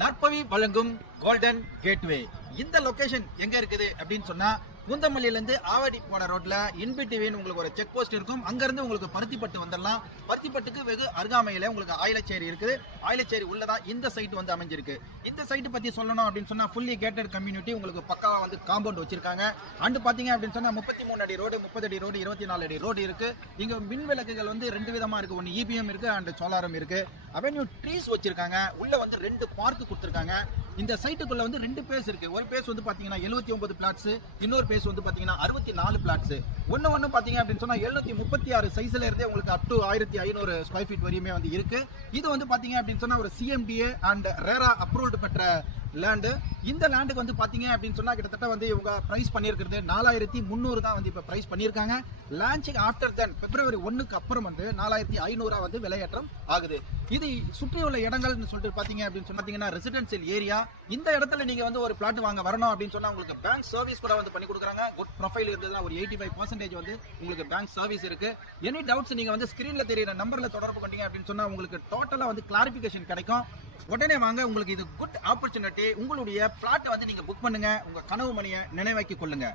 நற்பவி வழங்கும் golden gateway. இந்த location எங்க இருக்குது அப்படின்னு சொன்னா, பூந்தமல்லியில இருந்து ஆவடி போன ரோட்ல இன்பிடிவின்னு உங்களுக்கு ஒரு செக் போஸ்ட் இருக்கும். அங்க இருந்து உங்களுக்கு பருத்திப்பட்டு வந்துடலாம். பருத்திப்பட்டுக்கு வெகு அருகாமையில உங்களுக்கு ஆயிலச்சேரி இருக்குது. ஆயிலச்சேரி உள்ளதான் இந்த சைட் வந்து அமைஞ்சிருக்கு. இந்த சைட் பத்தி சொல்லணும் அப்படின்னு சொன்னா, ஃபுல்லி கேட்டட் கம்யூனிட்டி, உங்களுக்கு பக்காவா வந்து காம்பவுண்ட் வச்சிருக்காங்க. அண்ட் பாத்தீங்க அப்படின்னு சொன்னா 33 அடி ரோடு, 30 அடி ரோடு, 24 அடி ரோடு இருக்கு. இங்க மின் விளக்குகள் வந்து 2 விதமா இருக்கு. ஒன்னு இபிஎம் இருக்கு அண்ட் சோலாரம் இருக்கு. அவென்யூ ட்ரீஸ் வச்சிருக்காங்க. உள்ள வந்து 2 பார்க் கொடுத்திருக்காங்க. இந்த சைட்டுக்குள்ள வந்து 2 பேஸ் இருக்கு. ஒரு பேஸ் வந்து பாத்தீங்கன்னா 79 பிளாட்ஸ், இன்னொரு பேஸ் வந்து பாத்தீங்கன்னா 64 பிளாட்ஸ். ஒன்னு பாத்தீங்க அப்படின்னு சொன்னா 736 சைஸ்ல இருந்தே உங்களுக்கு அப் டு 1500 ஸ்கொயர் ஃபீட் வரையுமே வந்து இருக்கு. இது வந்து பாத்தீங்க அப்படின்னு சொன்னா ஒரு சிஎம்டிஏ அண்ட் ரேரா அப்ரூவ்டு பெற்ற லேண்டு. இந்த லேண்டுக்கு வந்து பாத்தீங்க அப்படின்னு சொன்னா கிட்டத்தட்ட வந்து இவங்க பிரைஸ் பண்ணியிருக்கிறது 4300 தான் வந்து இப்ப பிரைஸ் பண்ணியிருக்காங்க. லான்ச்சிங் ஆஃப்டர் தென் பிப்ரவரி 1க்கு அப்புறம் வந்து 4500 வந்து விலையேற்றம் ஆகுது. இது சுற்றி உள்ள இடங்கள்னு சொல்லிட்டு பாத்தீங்க அப்படின்னு சொன்னா ரெசிடென்சியல் ஏரியா. இந்த இடத்துல நீங்க வந்து ஒரு பிளாட் வாங்க வரணும் அப்படின்னு சொன்னா உங்களுக்கு பேங்க் சர்வீஸ் கூட வந்து பண்ணி கொடுக்குறாங்க. குட் ப்ரொஃபைல் இருந்ததுன்னா ஒரு 85% வந்து உங்களுக்கு பேங்க் சர்வீஸ் இருக்கு. எனி டவுட்ஸ் நீங்க வந்து ஸ்கிரீன்ல தெரியுற நம்பர்ல தொடர்பு கொண்டீங்க அப்படின்னு சொன்னா உங்களுக்கு டோட்டலா வந்து கிளாரிபிகேஷன் கிடைக்கும். உடனே வாங்க, உங்களுக்கு இது குட் ஆப்பர்ச்சுனிட்டி. உங்களுடைய பிளாட் வந்து நீங்க புக் பண்ணுங்க. உங்க கனவு மணியை நினைவாக்கி கொள்ளுங்க.